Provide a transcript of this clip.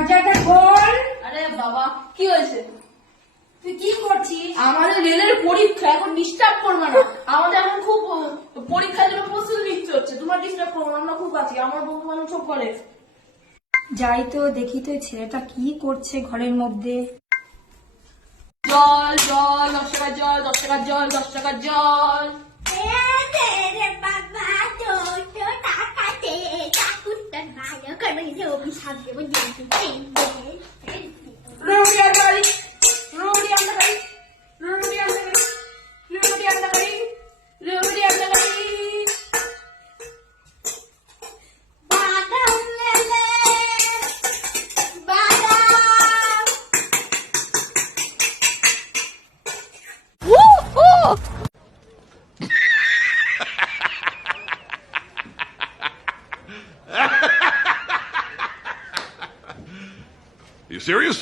দরজাটা খোল। আরে বাবা কি হয়েছে? তুই কি করছিস? আমাদের রেলের পরীক্ষা, এখন ডিস্টার্ব করবে না। আমাদের এখন খুব পরীক্ষার জন্য প্রস্তুতি নিতে হচ্ছে, তোমার ডিস্টার্ব করবো না, আমরা খুব আছি, আমার বন্ধু বান্ধব সব করে। যাই তো দেখি তো এই ছেলেটা কি করছে ঘরের মধ্যে। জল জল, 10 টাকার জল, 10 টাকার জল, 10 টাকার জল। রুটি আনতে পারি, রুটি আনতে পারি, রুটি আনতে পারি, রুটি আনতে পারি, রুটি আনতে পারি। Are you serious?